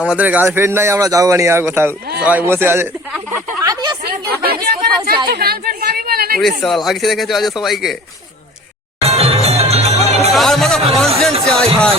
আমাদের গার্লফ্রেন্ড নাই, আমরা যাবো না আর কোথাও, সবাই বসে আছে। লাগছে দেখেছো আজ সবাইকে, তার মতো কনসেন্ট চাই ভাই।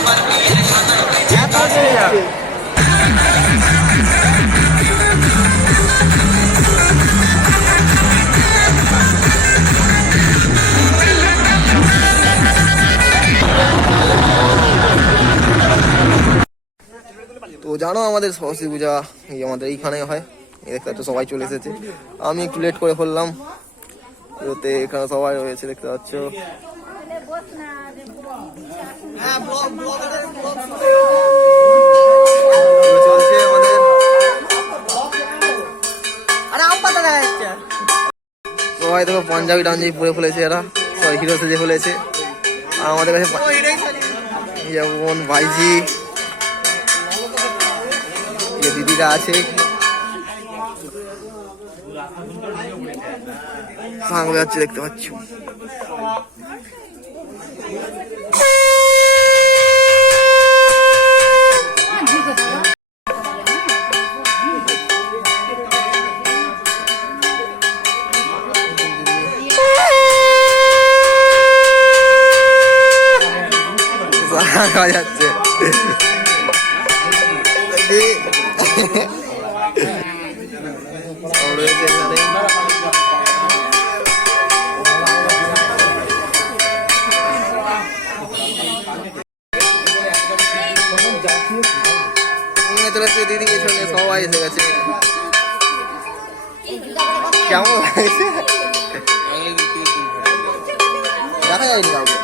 তো জানো আমাদের সরস্বতী পূজা এই আমাদের এইখানে হয়, দেখতে পাচ্ছ সবাই চলে এসেছে। আমি একটু লেট করে ফেললাম, এখানে সবাই রয়েছে দেখতে পাচ্ছ। চলছে আমাদের, সবাই দেখো পাঞ্জাবি টাঞ্জাবি পরে ফেলেছে, এরা সবাই হিরো সেজে ফেলেছে। আর আমাদের কাছে যেমন ভাইজি দিদিরা আছে, সামনে যাচ্ছে দেখতে পাচ্ছ। যাচ্ছে দিদি পেছনে সবাই এসে গেছে। কেমন লাগছে দেখা যায়নি কাউকে।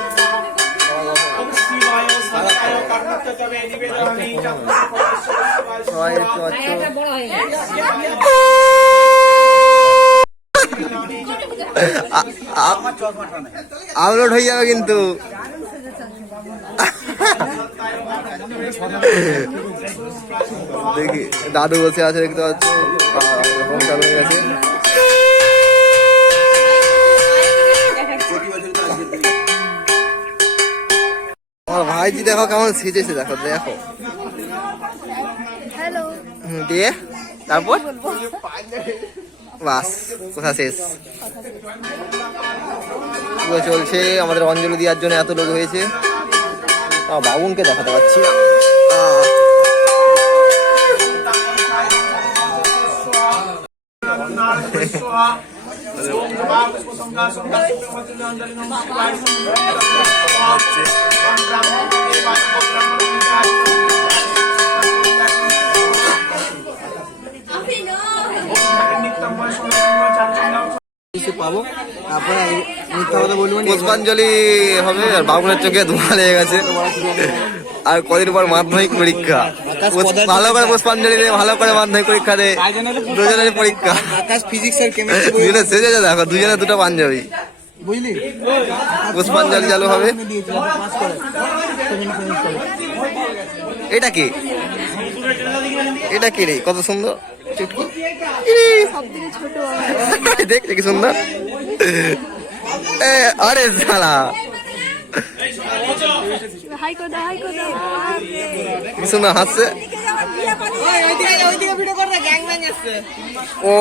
আপলোড হয়ে যাবে কিন্তু। দেখি দাদু বসে আছে দেখতে পাচ্ছ, চালু হয়ে গেছে। আমার ভাইজি দেখো কেমন সেজেছে, দেখো দেখো। দিয়ে তারপর বাস কোথা শেষ চলছে। আমাদের অঞ্জলি দেওয়ার জন্য এত লোক হয়েছে, বাবুনকে দেখাতে পাচ্ছি না। পাবো তারপরে পুষ্পাঞ্জলি হবে, আর বাবুনের চোখে ধোঁয়া লেগে গেছে। আর কদিন পর মাধ্যমিক পরীক্ষা, ভালো করে পুষ্পাঞ্জলি দে, ভালো করে মাধ্যমিক পরীক্ষা দে, দুজনের পরীক্ষা। দুজনে সেজেছে দেখো, দুজনে দুটো পাঞ্জাবি, বুঝলি। পুষ্পাঞ্জলি চালু হবে। এটা কি, এটা কি রে, কত সুন্দর চুটকি, দেখ কি সুন্দর। আরে শালা কি সুন্দর হাসছে। ও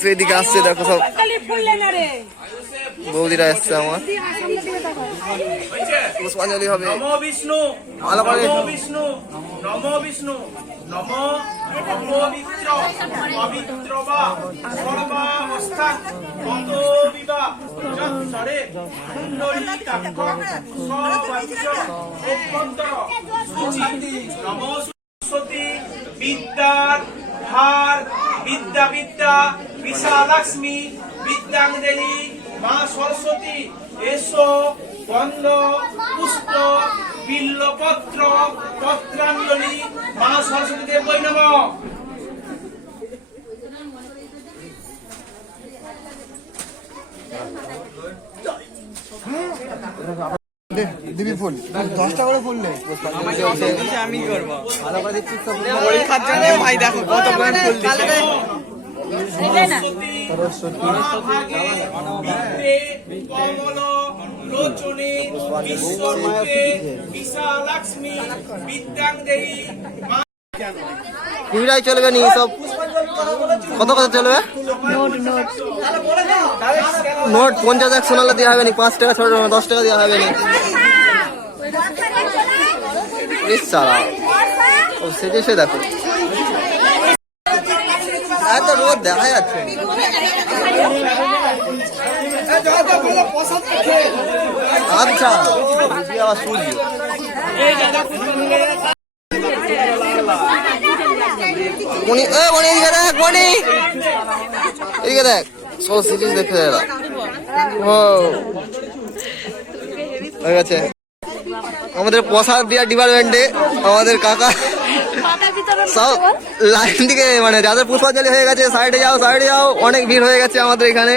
সেদিকে আসছে দেখো, সব বৌদিরা আসছে আমার। পুষ্পাঞ্জলি হবে, ভালো করে। বিদ্যার হার বিদ্যা বিদ্যা বিশালাক্ষ্মী বিদ্যাঙ্গদেহী মা সরস্বতী এসো গন্ধ পুষ্প বিল্লপত্র পত্রাঞ্জলি মা সরস্বতী দেবৈ নমঃ। দিবি ফুল 10টা করে ফুল নেই, আমি করব। ভালো করে দিচ্ছিস তো পরীক্ষার জন্য ভাই দেখো কত করে ফুল দিচ্ছে। লোচনে বিশ্বরূপে বিশালাক্ষ্মী বিদ্যাঙ্গদেহী কুড়িটাই চলবে নি সব? কত কত চলবে? নোট 50 শোনালে দেওয়া হবে নি, 5 টাকা ছোট 10 টাকা দেওয়া হবে নি। সারা ও সেজেছে দেখো, এত রোদ দেখা যাচ্ছে। আচ্ছা আবার সূর্য মনি, এ মনি এদিকে দেখ, মনি এদিকে দেখ, সব সিরিজ দেখে এরা। ও হয়ে গেছে আমাদের প্রসাদ দেওয়ার ডিপার্টমেন্টে আমাদের কাকা সব লাইন দিকে, মানে যাদের পুষ্পাঞ্জলি হয়ে গেছে সাইডে যাও, সাইডে যাও, অনেক ভিড় হয়ে গেছে আমাদের এখানে।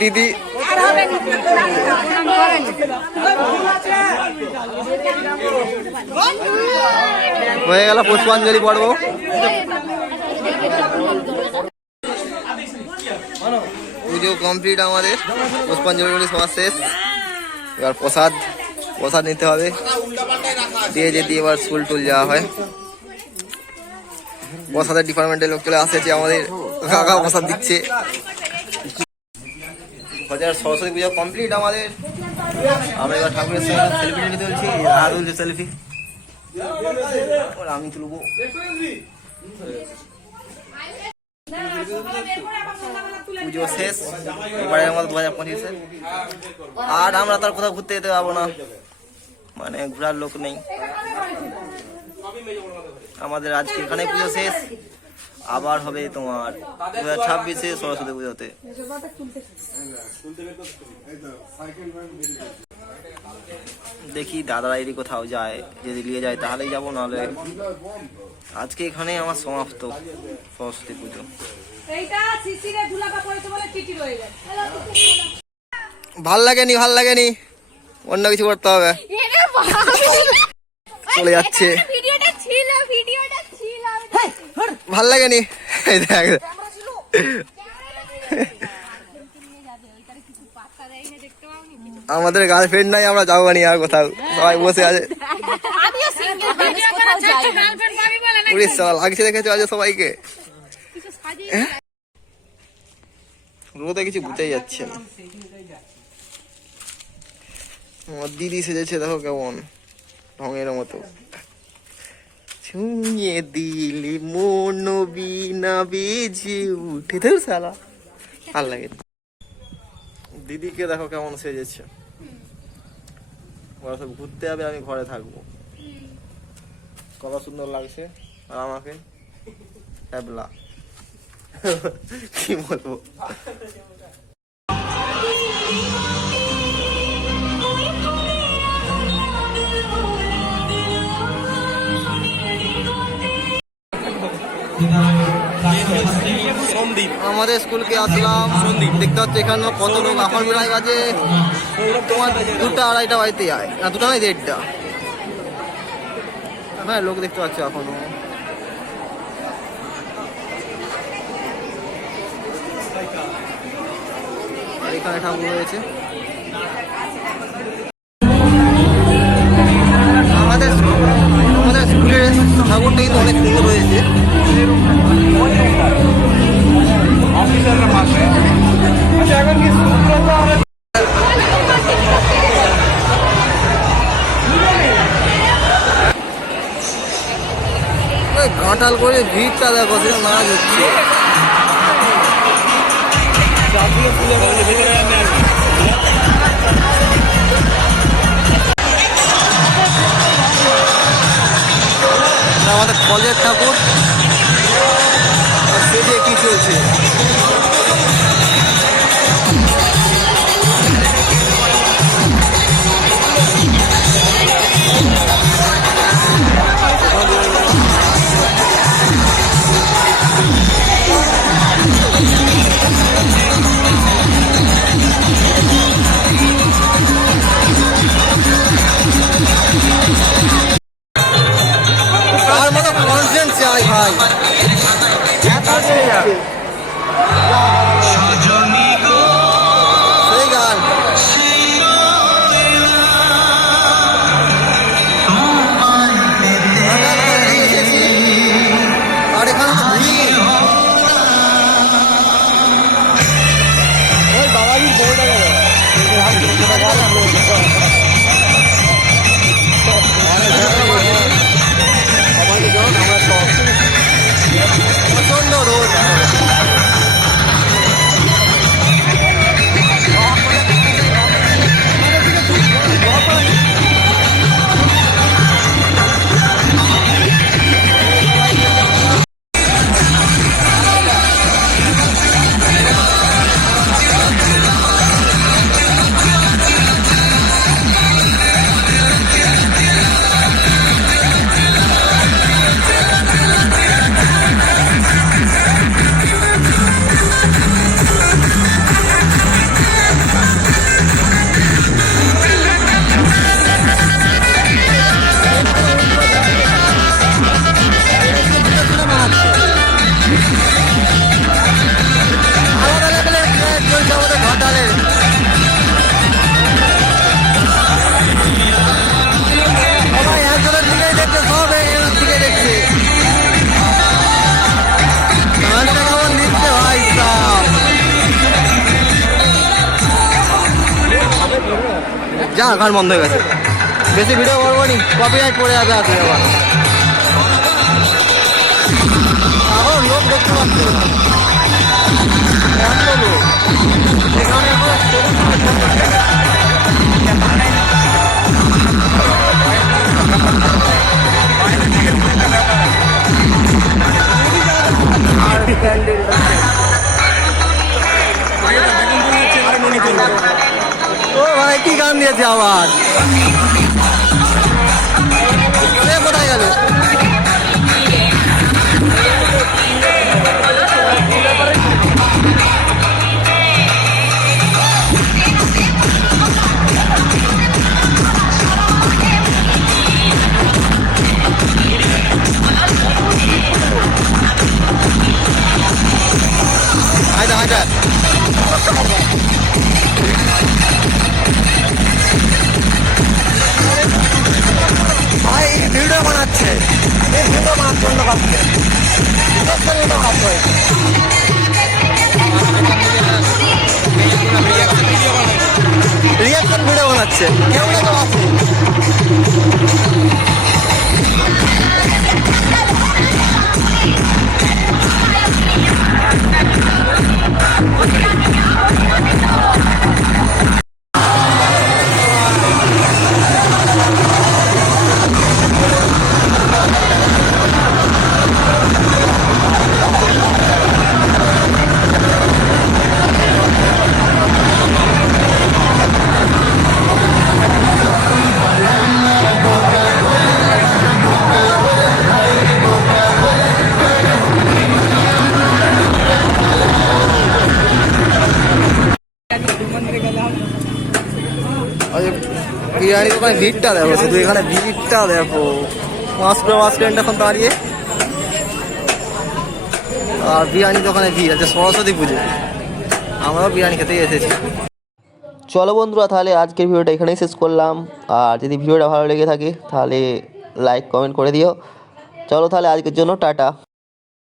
দিদি হয়ে গেল পুষ্পাঞ্জলি পর্ব। পুজো কমপ্লিট আমাদের, পুষ্পাঞ্জলি সবার শেষ। এবার প্রসাদ নিতে হবে, দিয়ে যদি এবার ফুল টুল যাওয়া হয়। প্রসাদের ডিপার্টমেন্টের লোক চলে আসছে, আমাদের কাকা প্রসাদ দিচ্ছে। সরস্বতী পুজো কমপ্লিট আমাদের। আমরা এবার ঠাকুরের সঙ্গে সেলফি তুলছি, আর সেলফি আমি তুলবো। পুজো শেষ এবারে আমাদের 2025-এ। আর আমরা তার কোথাও ঘুরতে যেতে পারবো না, মানে ঘোরার লোক নেই আমাদের। আজকে এখানে পুজো শেষ, আবার হবে তোমার 2026-এ সরস্বতী পুজোতে। দেখি দাদারা এদিকে কোথাও যায়, যদি নিয়ে যায় তাহলেই যাবো, নাহলে আজকে এখানে আমার সমাপ্ত সরস্বতী পুজো। ভাল লাগেনি, অন্য কিছু করতে হবে। চলে যাচ্ছে, ভাল লাগেনি। আমাদের গার্লফ্রেন্ড নাই, আমরা যাবো না আর কোথাও, সবাই বসে আছে। লাগছে দেখেছো আজ সবাইকে, রোদে কিছু বুঝাই যাচ্ছে না। আমার দিদি সেজেছে দেখো কেমন ঢঙের মতো, ছুঁয়ে দিলি মন বিনা বেজে উঠে। ধর শালা ভাল লাগে। দিদিকে দেখো কেমন সেজেছে, ওরা সব ঘুরতে যাবে, আমি ঘরে থাকবো। কত সুন্দর লাগছে। আর আমাকে হ্যাবলা কি বলবো। আমাদের স্কুলকে আসলাম, দেখতে হচ্ছে এখানে কত লোক। এখন প্রায় বাজে তোমার 2টা 2:30 বাজতে যায় না, 2টা নয় 1:30। হ্যাঁ লোক দেখতে পাচ্ছ এখনো। এখানে ঠাকুর রয়েছে। আমাদের স্কুলের ঠাকুরটা কিন্তু অনেক সুন্দর হয়েছে। ঘাটাল করে ভিড়টা দেখো, সেটা নাচ হচ্ছে। আমাদের কলেজের ঠাকুর সেজে কি চলছে। চাই ভাই, সেই গান। গান বন্ধ হয়ে গেছে। বেশি ভিডিও করবো নি, কপিরাইট পড়ে যাবে আজকে আবার। এখন লোক দেখতে পাচ্ছি না। এত লোক। এখানে এখন ও ভাই কি গান দিয়েছে আবার, সে কোথায় গেল? হায়দা হায়দা ভাই ভিডিও বানাচ্ছে, এই ভিডিও বানার জন্য ভাবছে রিয়াকশন ভিডিও বানাচ্ছে, কেউ না তো আছে। বিরিয়ানি দোকানে ভিড়টা দেখো, শুধু এখানে ভিড়টা দেখো, বাস স্ট্যান্ড এখন দাঁড়িয়ে, আর বিরিয়ানি দোকানে ভিড় আছে সরস্বতী পুজো, আমরাও বিরিয়ানি খেতেই এসেছি। চলো বন্ধুরা, তাহলে আজকের ভিডিওটা এখানেই শেষ করলাম। আর যদি ভিডিওটা ভালো লেগে থাকে তাহলে লাইক কমেন্ট করে দিও। চলো তাহলে আজকের জন্য টাটা।